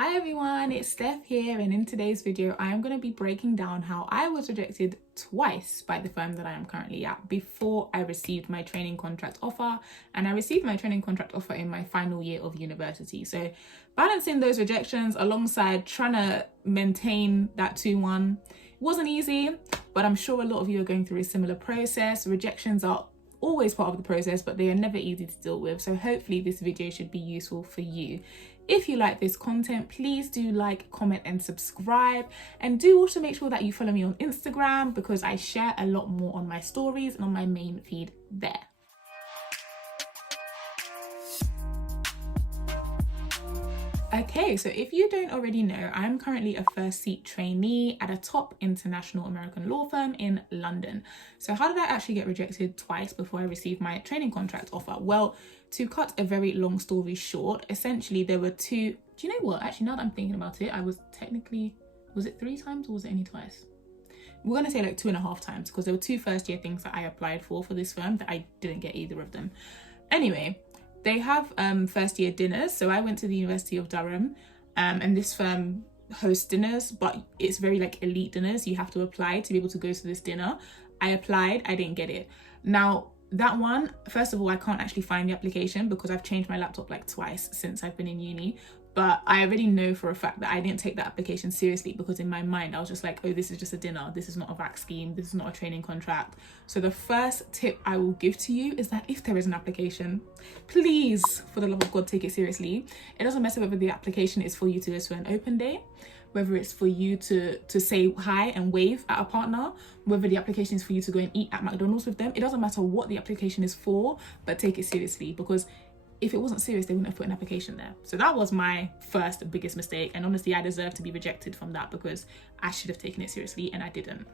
Hi everyone, it's Steph here, and in today's video I am going to be breaking down how I was rejected twice by the firm that I am currently at before I received my training contract offer, and I received my training contract offer in my final year of university. So balancing those rejections alongside trying to maintain that 2-1 wasn't easy, but I'm sure a lot of you are going through a similar process. Rejections are always part of the process, but they are never easy to deal with. So hopefully this video should be useful for you. If you like this content, please do like, comment and subscribe, and do also make sure that you follow me on Instagram because I share a lot more on my stories and on my main feed there. Okay, so if you don't already know, I'm currently a first seat trainee at a top international American law firm in London. So how did I actually get rejected twice before I received my training contract offer? Well, to cut a very long story short, essentially there were two, do you know what? Actually, now that I'm thinking about it, I was technically, was it 3 times or was it only twice? We're gonna say like 2.5 times because there were 2 first year things that I applied for this firm that I didn't get either of them. Anyway, they have first year dinners. So I went to the University of Durham and this firm hosts dinners, but it's very like elite dinners. You have to apply to be able to go to this dinner. I applied, I didn't get it. Now that one, first of all, I can't actually find the application because I've changed my laptop like twice since I've been in uni. But I already know for a fact that I didn't take that application seriously because in my mind, I was just like, oh, this is just a dinner. This is not a VAC scheme. This is not a training contract. So the first tip I will give to you is that if there is an application, please, for the love of God, take it seriously. It doesn't matter whether the application is for you to go to an open day, whether it's for you to say hi and wave at a partner, whether the application is for you to go and eat at McDonald's with them. It doesn't matter what the application is for, but take it seriously, because if it wasn't serious, they wouldn't have put an application there. So that was my first biggest mistake. And honestly, I deserve to be rejected from that because I should have taken it seriously and I didn't.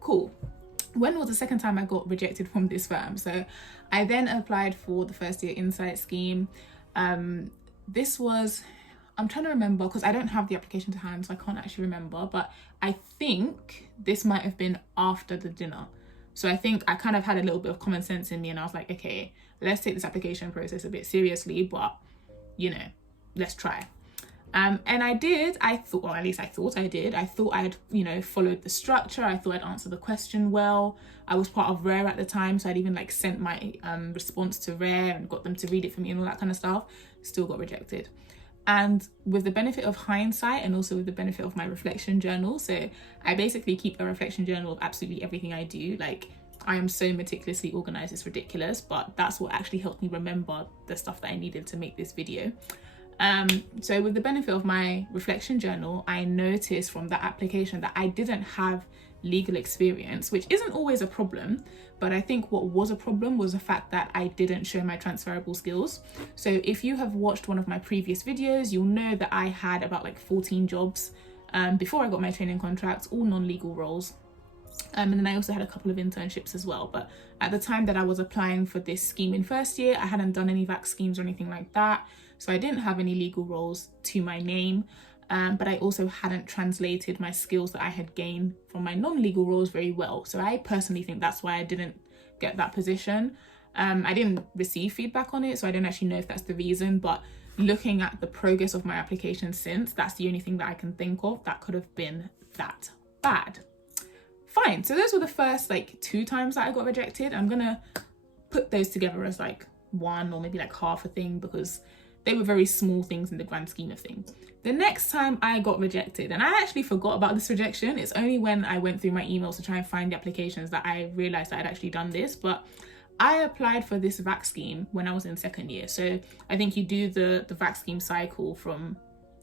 Cool. When was the second time I got rejected from this firm? So I then applied for the first year insight scheme. This was, I'm trying to remember because I don't have the application to hand, so I can't actually remember, but I think this might have been after the dinner. So I think I kind of had a little bit of common sense in me and I was like, okay, let's take this application process a bit seriously, but you know, let's try. And I did, I thought, or at least I thought I did. I thought I had, you know, followed the structure. I thought I'd answered the question well. I was part of RARE at the time, so I'd even like sent my response to RARE and got them to read it for me and all that kind of stuff. Still got rejected. And with the benefit of hindsight and also with the benefit of my reflection journal, so I basically keep a reflection journal of absolutely everything I do. Like, I am so meticulously organized, it's ridiculous, but that's what actually helped me remember the stuff that I needed to make this video. So with the benefit of my reflection journal, I noticed from that application that I didn't have legal experience, which isn't always a problem, but I think what was a problem was the fact that I didn't show my transferable skills. So if you have watched one of my previous videos, you'll know that I had about like 14 jobs before I got my training contracts, all non-legal roles. And then I also had a couple of internships as well. But at the time that I was applying for this scheme in first year, I hadn't done any VAC schemes or anything like that. So I didn't have any legal roles to my name. But I also hadn't translated my skills that I had gained from my non-legal roles very well. So I personally think that's why I didn't get that position. I didn't receive feedback on it, so I don't actually know if that's the reason. But looking at the progress of my application since, that's the only thing that I can think of that could have been that bad. Fine, so those were the first like 2 times that I got rejected. I'm gonna put those together as like one or maybe like half a thing because they were very small things in the grand scheme of things. The next time I got rejected, and I actually forgot about this rejection, it's only when I went through my emails to try and find the applications that I realized that I'd actually done this, but I applied for this VAC scheme when I was in second year. So I think you do the VAC scheme cycle from,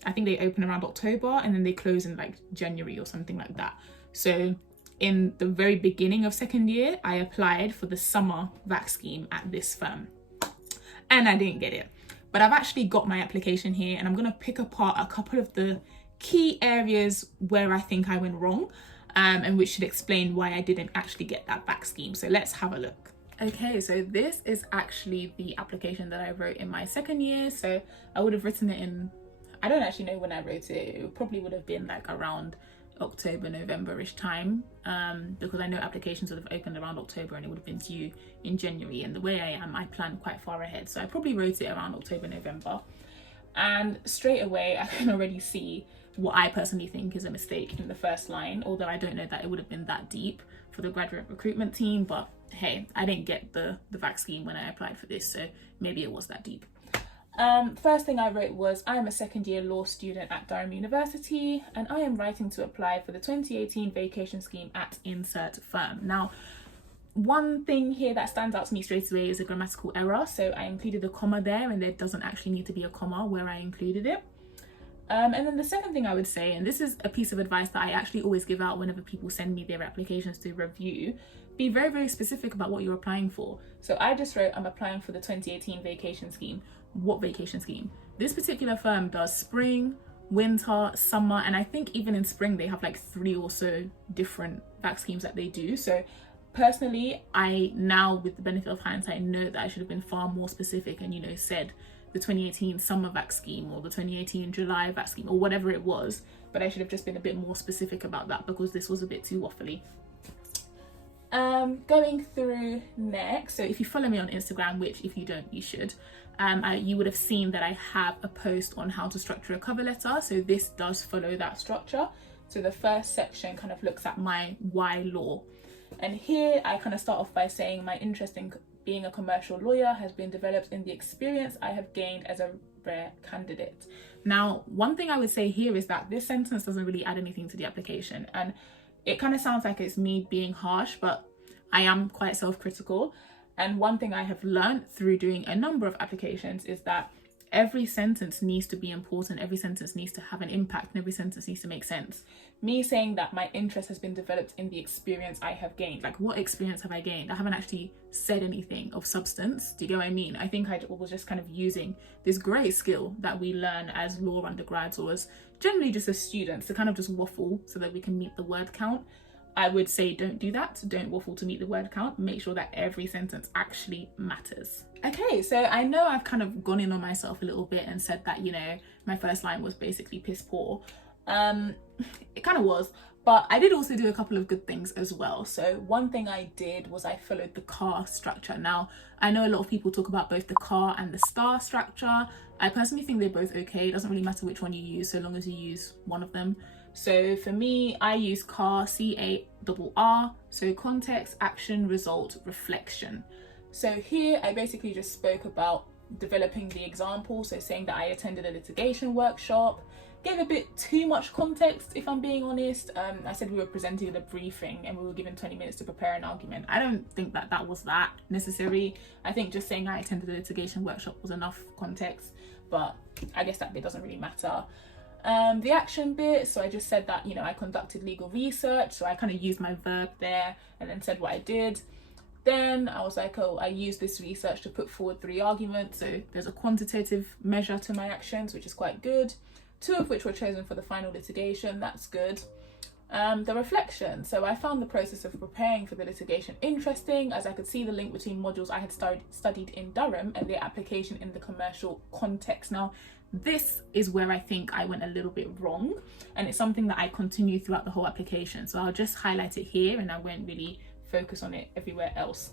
I think they open around October and then they close in like January or something like that. So in the very beginning of second year, I applied for the summer VAC scheme at this firm and I didn't get it. But I've actually got my application here and I'm going to pick apart a couple of the key areas where I think I went wrong and which should explain why I didn't actually get that VAC scheme. So let's have a look. Okay, so this is actually the application that I wrote in my second year. So I would have written it in, I don't actually know when I wrote it. It probably would have been like around October, November-ish time, because I know applications would have opened around October and it would have been due in January. And the way I am, I plan quite far ahead. So I probably wrote it around October, November. And straight away, I can already see what I personally think is a mistake in the first line, although I don't know that it would have been that deep for the graduate recruitment team. But hey, I didn't get the VAC scheme when I applied for this, so maybe it was that deep. First thing I wrote was, I am a second year law student at Durham University, and I am writing to apply for the 2018 vacation scheme at insert firm. Now, one thing here that stands out to me straight away is a grammatical error. So I included a comma there, and there doesn't actually need to be a comma where I included it. And then the second thing I would say, and this is a piece of advice that I actually always give out whenever people send me their applications to review, be very, very specific about what you're applying for. So I just wrote, I'm applying for the 2018 vacation scheme. What vacation scheme? This particular firm does spring, winter, summer, and I think even in spring they have like 3 or so different VAC schemes that they do. So personally, I now, with the benefit of hindsight, know that I should have been far more specific and, you know, said the 2018 summer VAC scheme or the 2018 July VAC scheme or whatever it was, but I should have just been a bit more specific about that because this was a bit too waffly. Going through next, so if you follow me on Instagram, which if you don't, you should, you would have seen that I have a post on how to structure a cover letter. So this does follow that structure. So the first section kind of looks at my why law. And here I kind of start off by saying my interest in being a commercial lawyer has been developed in the experience I have gained as a rare candidate. Now, one thing I would say here is that this sentence doesn't really add anything to the application. And it kind of sounds like it's me being harsh, but I am quite self-critical. And one thing I have learned through doing a number of applications is that every sentence needs to be important, every sentence needs to have an impact, and every sentence needs to make sense. Me saying that my interest has been developed in the experience I have gained, like what experience have I gained? I haven't actually said anything of substance. Do you get what I mean? I think I was just kind of using this great skill that we learn as law undergrads or as generally just as students to kind of just waffle so that we can meet the word count. I would say don't do that. Don't waffle to meet the word count. Make sure that every sentence actually matters. Okay, so I know I've kind of gone in on myself a little bit and said that, you know, my first line was basically piss poor. It kind of was, but I did also do a couple of good things as well. So one thing I did was I followed the CARR structure. Now, I know a lot of people talk about both the CARR and the STAR structure. I personally think they're both okay. It doesn't really matter which one you use so long as you use one of them. So for me, I use CARR, C-A-R-R, so context, action, result, reflection. So here I basically just spoke about developing the example, so saying that I attended a litigation workshop, gave a bit too much context if I'm being honest. I said we were presenting at a briefing and we were given 20 minutes to prepare an argument. I don't think that that was that necessary. I think just saying I attended a litigation workshop was enough context, but I guess that bit doesn't really matter. The action bit, so I just said that, you know, I conducted legal research, so I kind of used my verb there and then said what I did. Then I was like, oh, I used this research to put forward 3 arguments, so there's a quantitative measure to my actions, which is quite good, 2 of which were chosen for the final litigation. That's good. The reflection, so I found the process of preparing for the litigation interesting, as I could see the link between modules I had studied in Durham and their application in the commercial context. Now, this is where I think I went a little bit wrong, and it's something that I continue throughout the whole application, so I'll just highlight it here and I won't really focus on it everywhere else.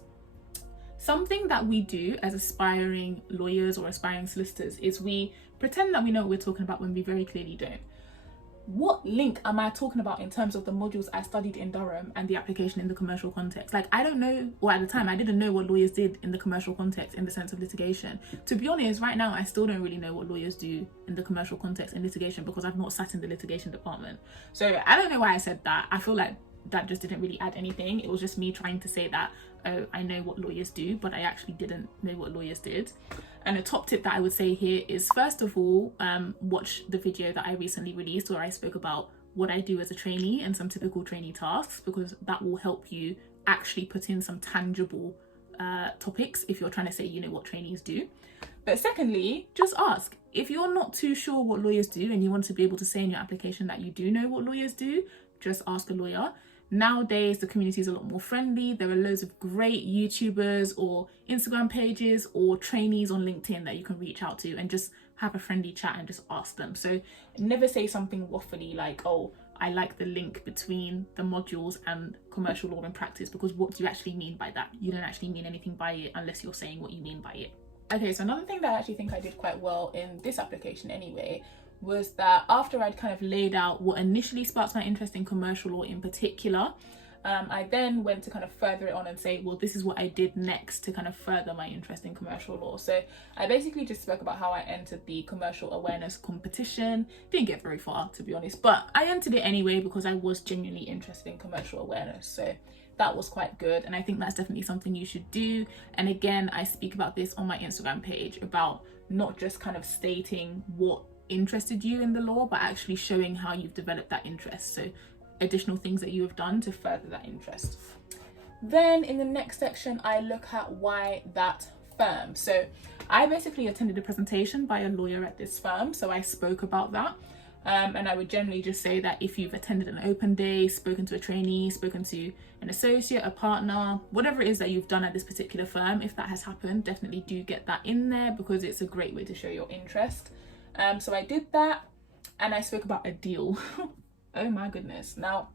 Something that we do as aspiring lawyers or aspiring solicitors is we pretend that we know what we're talking about when we very clearly don't. What link am I talking about in terms of the modules I studied in Durham and the application in the commercial context? Like, I don't know, or at the time I didn't know what lawyers did in the commercial context in the sense of litigation. To be honest, right now I still don't really know what lawyers do in the commercial context in litigation because I've not sat in the litigation department. So I don't know why I said that. I feel like that just didn't really add anything. It was just me trying to say that, oh, I know what lawyers do, but I actually didn't know what lawyers did. And a top tip that I would say here is, first of all, watch the video that I recently released where I spoke about what I do as a trainee and some typical trainee tasks, because that will help you actually put in some tangible topics if you're trying to say you know what trainees do. But secondly, just ask. If you're not too sure what lawyers do and you want to be able to say in your application that you do know what lawyers do, just ask a lawyer. Nowadays, the community is a lot more friendly. There are loads of great YouTubers or Instagram pages or trainees on LinkedIn that you can reach out to and just have a friendly chat and just ask them. So never say something waffly like, oh, I like the link between the modules and commercial law and practice, because what do you actually mean by that? You don't actually mean anything by it unless you're saying what you mean by it. Okay, so another thing that I actually think I did quite well in this application anyway was that after I'd kind of laid out what initially sparked my interest in commercial law in particular, I then went to kind of further it on and say, well, this is what I did next to kind of further my interest in commercial law. So I basically just spoke about how I entered the commercial awareness competition. Didn't get very far, to be honest, but I entered it anyway because I was genuinely interested in commercial awareness. So that was quite good, and I think that's definitely something you should do. And again, I speak about this on my Instagram page about not just kind of stating what interested you in the law, but actually showing how you've developed that interest. So additional things that you have done to further that interest. Then in the next section, I look at why that firm. So I basically attended a presentation by a lawyer at this firm, so I spoke about that. And I would generally just say that if you've attended an open day, spoken to a trainee, spoken to an associate, a partner, whatever it is that you've done at this particular firm, if that has happened, definitely do get that in there because it's a great way to show your interest. So I did that, and I spoke about a deal. Oh my goodness. Now,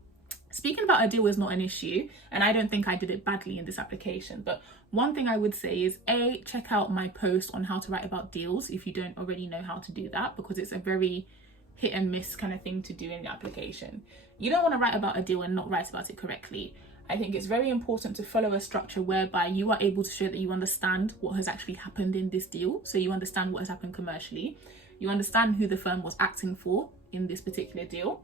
speaking about a deal is not an issue, and I don't think I did it badly in this application, but one thing I would say is check out my post on how to write about deals if you don't already know how to do that, because it's a very hit and miss kind of thing to do in the application. You don't want to write about a deal and not write about it correctly. I think it's very important to follow a structure whereby you are able to show that you understand what has actually happened in this deal. So you understand what has happened commercially. You understand who the firm was acting for in this particular deal.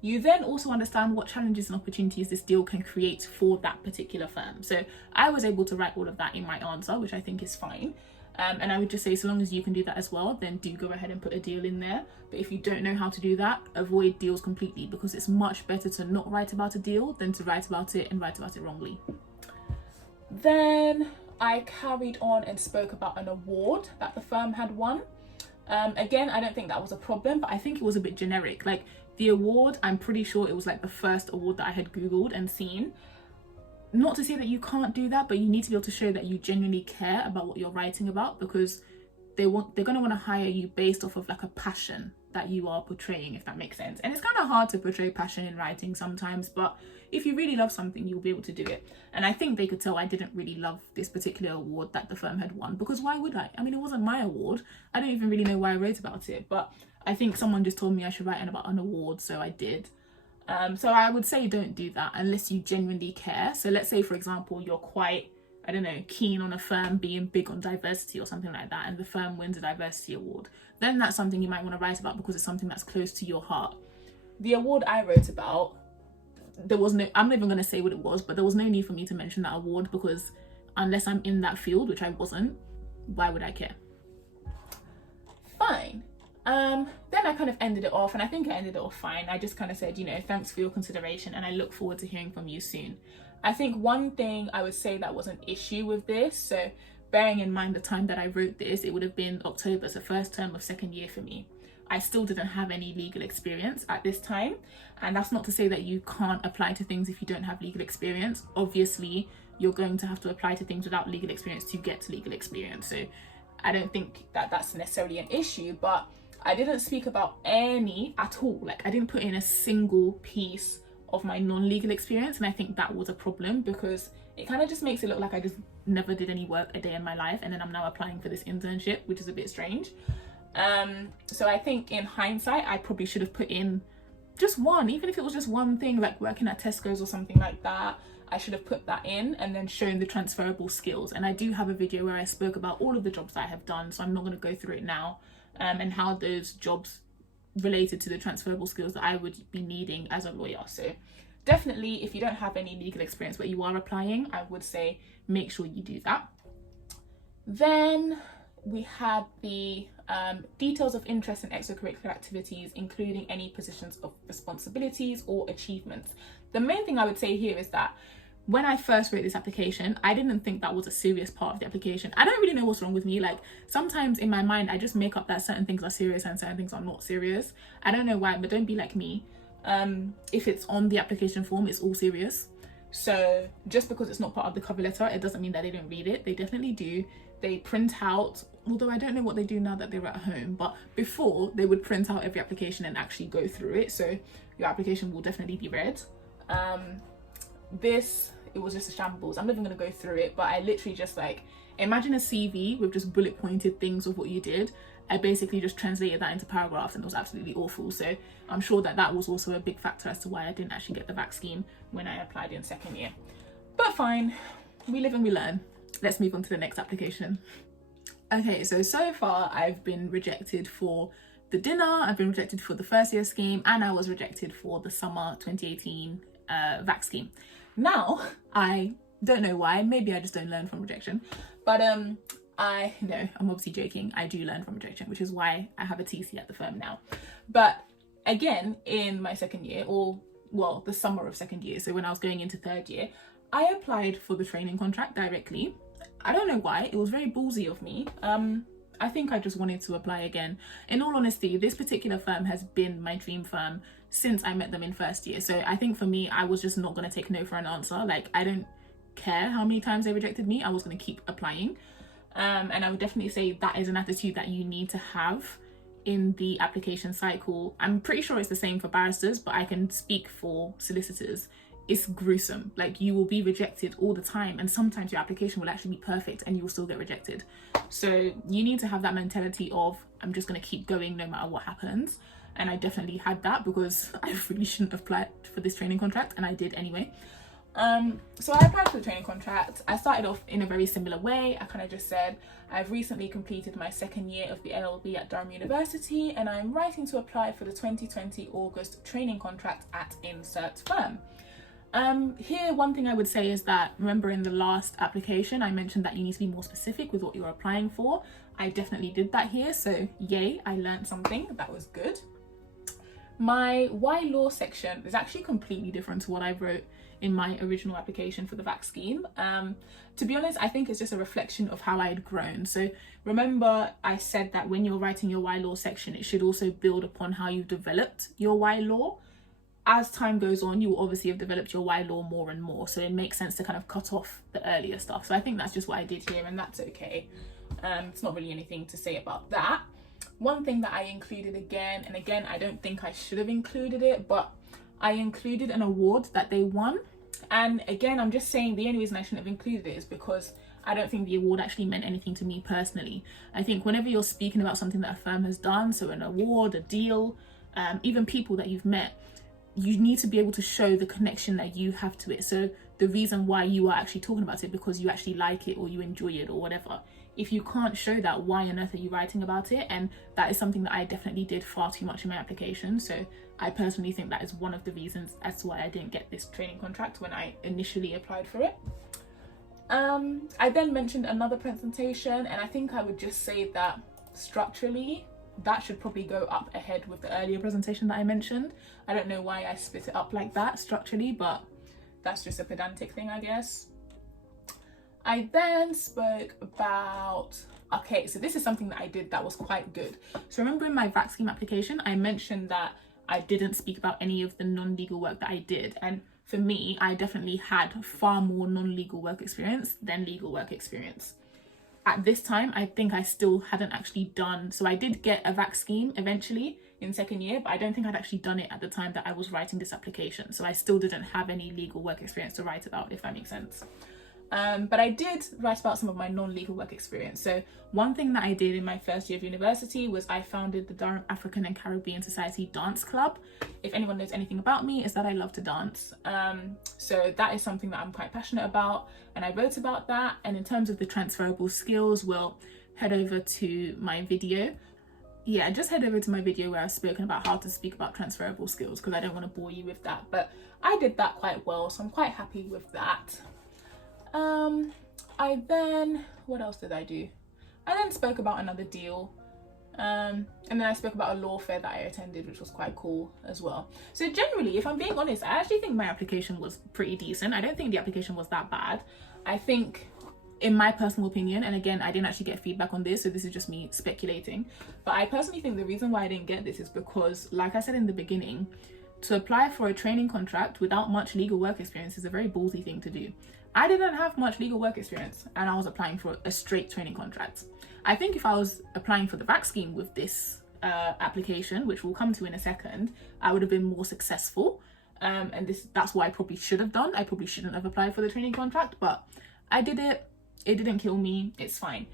You then also understand what challenges and opportunities this deal can create for that particular firm. So I was able to write all of that in my answer, which I think is fine. And I would just say, so long as you can do that as well, then do go ahead and put a deal in there. But if you don't know how to do that, avoid deals completely, because it's much better to not write about a deal than to write about it and write about it wrongly. Then I carried on and spoke about an award that the firm had won. Again, I don't think that was a problem, but I think it was a bit generic. Like the award, I'm pretty sure it was like the first award that I had Googled and seen. Not to say that you can't do that, but you need to be able to show that you genuinely care about what you're writing about, because they're going to want to hire you based off of like a passion that you are portraying, if that makes sense. And it's kind of hard to portray passion in writing sometimes, but if you really love something, you'll be able to do it. And I think they could tell I didn't really love this particular award that the firm had won, because why would I? I mean, it wasn't my award. I don't even really know why I wrote about it, but I think someone just told me I should write about an award, so I did. So I would say don't do that unless you genuinely care. So let's say, for example, you're quite, I don't know, keen on a firm being big on diversity or something like that, and the firm wins a diversity award. Then that's something you might want to write about because it's something that's close to your heart. The award I wrote about, there was no, I'm not even going to say what it was, but there was no need for me to mention that award, because unless I'm in that field, which I wasn't, why would I care? Fine. Then I kind of ended it off, and I think I ended it off fine. I just kind of said, you know, thanks for your consideration, and I look forward to hearing from you soon. I think one thing I would say that was an issue with this, so bearing in mind the time that I wrote this, it would have been October, so first term of second year for me. I still didn't have any legal experience at this time, and that's not to say that you can't apply to things if you don't have legal experience. Obviously, you're going to have to apply to things without legal experience to get legal experience, so I don't think that that's necessarily an issue, but I didn't speak about any at all. Like, I didn't put in a single piece of my non-legal experience, and I think that was a problem, because it kind of just makes it look like I just never did any work a day in my life, and then I'm now applying for this internship, which is a bit strange. So I think in hindsight, I probably should have put in just one, even if it was just one thing, like working at Tesco's or something like that. I should have put that in and then shown the transferable skills. And I do have a video where I spoke about all of the jobs that I have done, so I'm not going to go through it now, and how those jobs related to the transferable skills that I would be needing as a lawyer. So definitely, if you don't have any legal experience but you are applying, I would say make sure you do that. Then we had the details of interest in extracurricular activities, including any positions of responsibilities or achievements. The main thing I would say here is that when I first wrote this application, I didn't think that was a serious part of the application. I don't really know what's wrong with me. Like, sometimes in my mind, I just make up that certain things are serious and certain things are not serious. I don't know why, but don't be like me. If it's on the application form, it's all serious. So just because it's not part of the cover letter, it doesn't mean that they don't read it. They definitely do. They print out, although I don't know what they do now that they're at home, but before they would print out every application and actually go through it. So your application will definitely be read. It was just a shambles. I'm not even going to go through it, but I literally just like Imagine a CV with just bullet pointed things of what you did. I basically just translated that into paragraphs and it was absolutely awful. So I'm sure that was also a big factor as to why I didn't actually get the VAC scheme when I applied in second year. But fine, we live and we learn. Let's move on to the next application. Okay, so far I've been rejected for the dinner, I've been rejected for the first year scheme, and I was rejected for the summer 2018 VAC scheme. Now, I don't know why, maybe I just don't learn from rejection, but I'm obviously joking. I do learn from rejection, which is why I have a TC at the firm now. But again, in my second year, or well, the summer of second year, so when I was going into third year, I applied for the training contract directly. I don't know why, it was very ballsy of me. I think I just wanted to apply again. In all honesty, this particular firm has been my dream firm since I met them in first year. So I think for me, I was just not going to take no for an answer. Like, I don't care how many times they rejected me, I was going to keep applying. And I would definitely say that is an attitude that you need to have in the application cycle. I'm pretty sure it's the same for barristers, but I can speak for solicitors. It's gruesome. Like, you will be rejected all the time, and sometimes your application will actually be perfect and you will still get rejected. So you need to have that mentality of, I'm just going to keep going no matter what happens. And I definitely had that, because I really shouldn't have applied for this training contract, and I did anyway. So I applied for the training contract. I started off in a very similar way. I kind of just said, I've recently completed my second year of the LLB at Durham University, and I'm writing to apply for the 2020 August training contract at insert firm. Here, one thing I would say is that, remember in the last application, I mentioned that you need to be more specific with what you're applying for. I definitely did that here, so yay, I learned something. That was good. My why law section is actually completely different to what I wrote in my original application for the VAC scheme. To be honest, I think it's just a reflection of how I had grown. So remember, I said that when you're writing your why law section, it should also build upon how you've developed your why law. As time goes on, you will obviously have developed your why law more and more, so it makes sense to kind of cut off the earlier stuff. So I think that's just what I did here, and that's okay. It's not really anything to say about that. One thing that I included again, and again, I don't think I should have included it, but I included an award that they won. And again, I'm just saying the only reason I shouldn't have included it is because I don't think the award actually meant anything to me personally. I think whenever you're speaking about something that a firm has done, so an award, a deal, even people that you've met, you need to be able to show the connection that you have to it. So the reason why you are actually talking about it, because you actually like it or you enjoy it or whatever. If you can't show that, why on earth are you writing about it? And that is something that I definitely did far too much in my application. So I personally think that is one of the reasons as to why I didn't get this training contract when I initially applied for it. I then mentioned another presentation, and I think I would just say that structurally, that should probably go up ahead with the earlier presentation that I mentioned. I don't know why I split it up like that structurally, but that's just a pedantic thing, I guess. I then spoke about, okay, so this is something that I did that was quite good. So remember in my VAC scheme application, I mentioned that I didn't speak about any of the non-legal work that I did. And for me, I definitely had far more non-legal work experience than legal work experience. At this time, I think I still hadn't actually done, so I did get a VAC scheme eventually in second year, but I don't think I'd actually done it at the time that I was writing this application. So I still didn't have any legal work experience to write about, if that makes sense. But I did write about some of my non-legal work experience. So one thing that I did in my first year of university was I founded the Durham African and Caribbean Society Dance Club. If anyone knows anything about me, is that I love to dance. So that is something that I'm quite passionate about, and I wrote about that. And in terms of the transferable skills, well, head over to my video. Yeah, just head over to my video where I've spoken about how to speak about transferable skills, because I don't want to bore you with that. But I did that quite well, so I'm quite happy with that. What else did I do? I then spoke about another deal, and then I spoke about a law fair that I attended, which was quite cool as well. So generally, if I'm being honest, I actually think my application was pretty decent. I don't think the application was that bad. I think, in my personal opinion, and again, I didn't actually get feedback on this, so this is just me speculating, but I personally think the reason why I didn't get this is because, like I said in the beginning, to apply for a training contract without much legal work experience is a very ballsy thing to do. I didn't have much legal work experience, and I was applying for a straight training contract. I think if I was applying for the VAC scheme with this application, which we'll come to in a second, I would have been more successful. And that's what I probably should have done. I probably shouldn't have applied for the training contract, but I did it. It didn't kill me, it's fine.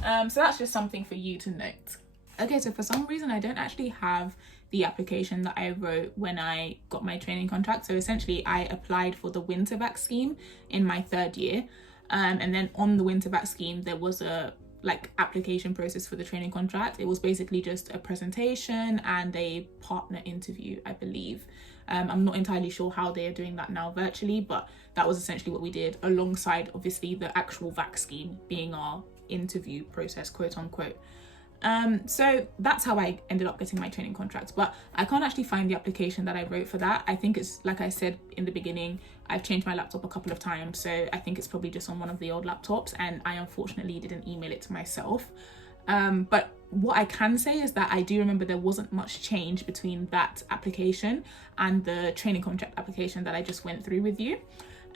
So that's just something for you to note. Okay, so for some reason I don't actually have the application that I wrote when I got my training contract. So essentially I applied for the winter vac scheme in my 3rd year, and then on the winter vac scheme there was a application process for the training contract. It was basically just a presentation and a partner interview, I believe. I'm not entirely sure how they are doing that now virtually, but that was essentially what we did, alongside obviously the actual vac scheme being our interview process, quote unquote. So that's how I ended up getting my training contract, but I can't actually find the application that I wrote for that. I think it's, like I said in the beginning, I've changed my laptop a couple of times, so I think it's probably just on one of the old laptops, and I unfortunately didn't email it to myself. But what I can say is that I do remember there wasn't much change between that application and the training contract application that I just went through with you.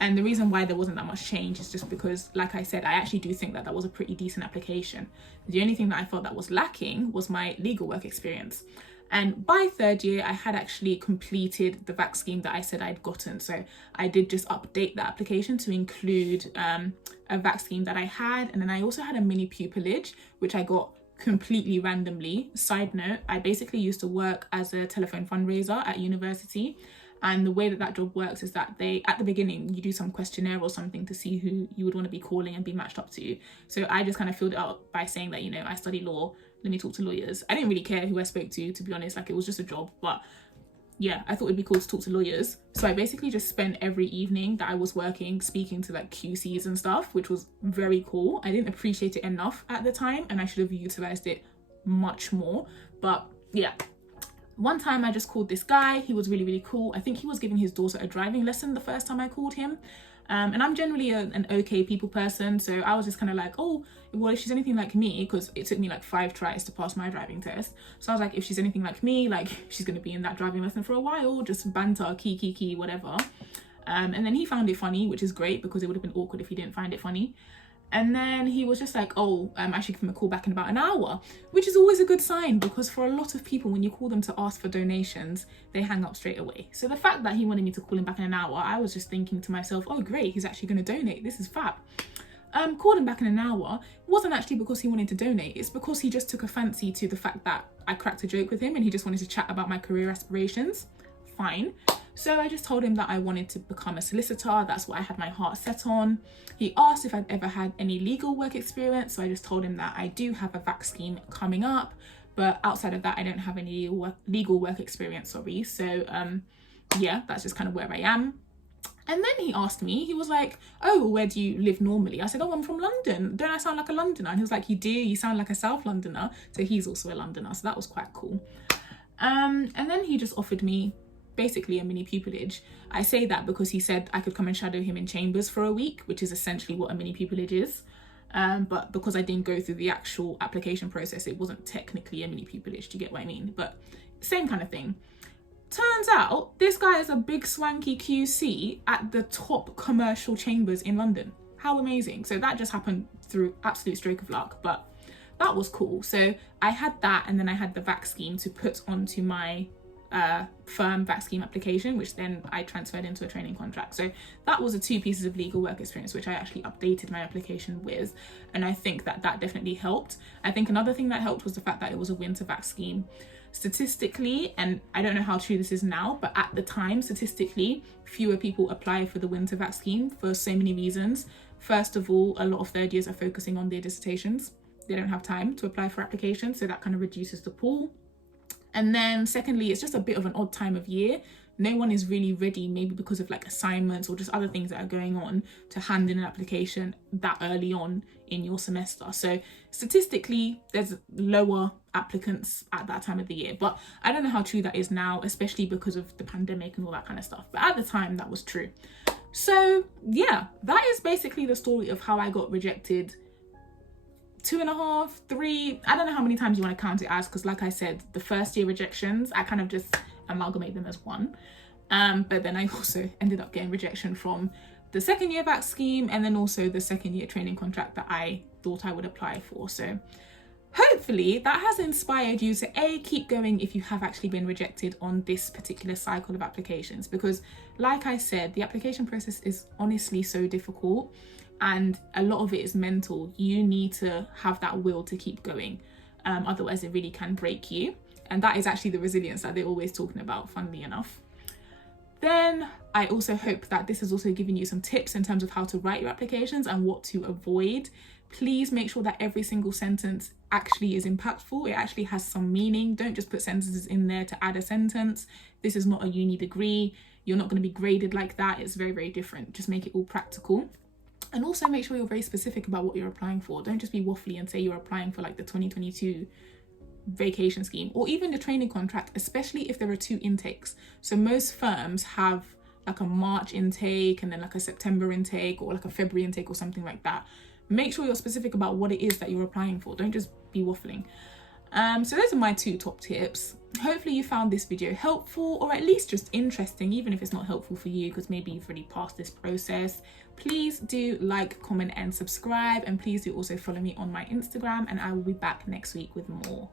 And the reason why there wasn't that much change is just because, like I said, I actually do think that that was a pretty decent application. The only thing that I felt that was lacking was my legal work experience. And by 3rd year, I had actually completed the vac scheme that I said I'd gotten. So I did just update the application to include a vac scheme that I had. And then I also had a mini-pupillage, which I got completely randomly. Side note, I basically used to work as a telephone fundraiser at university. And the way that that job works is that at the beginning, you do some questionnaire or something to see who you would want to be calling and be matched up to. So I just kind of filled it out by saying that, I study law, let me talk to lawyers. I didn't really care who I spoke to be honest, it was just a job. But yeah, I thought it'd be cool to talk to lawyers. So I basically just spent every evening that I was working speaking to QCs and stuff, which was very cool. I didn't appreciate it enough at the time, and I should have utilized it much more. But yeah. One time I just called this guy. He was really, really cool. I think he was giving his daughter a driving lesson the first time I called him. And I'm generally an okay people person. So I was just kind of like, oh, well, if she's anything like me, because it took me 5 tries to pass my driving test. So I was like, if she's anything like me, she's going to be in that driving lesson for a while, just banter, key, whatever. And then he found it funny, which is great because it would have been awkward if he didn't find it funny. And then he was just like, oh, I should give him a call back in about an hour, which is always a good sign because for a lot of people, when you call them to ask for donations, they hang up straight away. So the fact that he wanted me to call him back in an hour, I was just thinking to myself, oh, great, he's actually going to donate. This is fab. Called him back in an hour. It wasn't actually because he wanted to donate. It's because he just took a fancy to the fact that I cracked a joke with him and he just wanted to chat about my career aspirations. Fine. So I just told him that I wanted to become a solicitor. That's what I had my heart set on. He asked if I'd ever had any legal work experience. So I just told him that I do have a vac scheme coming up, but outside of that, I don't have any legal work experience, sorry. So yeah, that's just kind of where I am. And then he asked me, he was like, oh, where do you live normally? I said, oh, I'm from London. Don't I sound like a Londoner? And he was like, you do, you sound like a South Londoner. So he's also a Londoner. So that was quite cool. And then he just offered me basically a mini-pupillage. I say that because he said I could come and shadow him in chambers for a week, which is essentially what a mini-pupillage is. But because I didn't go through the actual application process, it wasn't technically a mini-pupillage, do you get what I mean? But same kind of thing. Turns out this guy is a big swanky QC at the top commercial chambers in London. How amazing. So that just happened through absolute stroke of luck, but that was cool. So I had that, and then I had the vac scheme to put onto my firm vac scheme application, which then I transferred into a training contract. So that was the 2 pieces of legal work experience which I actually updated my application with, and I think that that definitely helped. I think another thing that helped was the fact that it was a winter vac scheme. Statistically, and I don't know how true this is now, but at the time, statistically, fewer people apply for the winter vac scheme for so many reasons. First of all, a lot of 3rd years are focusing on their dissertations. They don't have time to apply for applications, so that kind of reduces the pool. And then secondly, it's just a bit of an odd time of year. No one is really ready, maybe because of assignments or just other things that are going on, to hand in an application that early on in your semester. So statistically, there's lower applicants at that time of the year. But I don't know how true that is now, especially because of the pandemic and all that kind of stuff. But at the time, that was true. So yeah, that is basically the story of how I got rejected 2.5, 3, I don't know how many times you want to count it as, because like I said, the first year rejections, I kind of just amalgamate them as one. But then I also ended up getting rejection from the 2nd year vac scheme, and then also the 2nd year training contract that I thought I would apply for. So hopefully that has inspired you to keep going if you have actually been rejected on this particular cycle of applications, because like I said, the application process is honestly so difficult. and a lot of it is mental. You need to have that will to keep going, otherwise it really can break you. And that is actually the resilience that they're always talking about, funnily enough. Then I also hope that this has also given you some tips in terms of how to write your applications and what to avoid. Please make sure that every single sentence actually is impactful. It actually has some meaning. Don't just put sentences in there to add a sentence. This is not a uni degree. You're not going to be graded like that. It's very, very different. Just make it all practical. And also make sure you're very specific about what you're applying for. Don't just be waffly and say you're applying for like the 2022 vacation scheme, or even the training contract, especially if there are 2 intakes. So most firms have like a March intake and then like a September intake, or like a February intake or something like that. Make sure you're specific about what it is that you're applying for. Don't just be waffling. So those are my 2 top tips. Hopefully you found this video helpful, or at least just interesting, even if it's not helpful for you because maybe you've already passed this process. Please do like, comment and subscribe, and please do also follow me on my Instagram, and I will be back next week with more.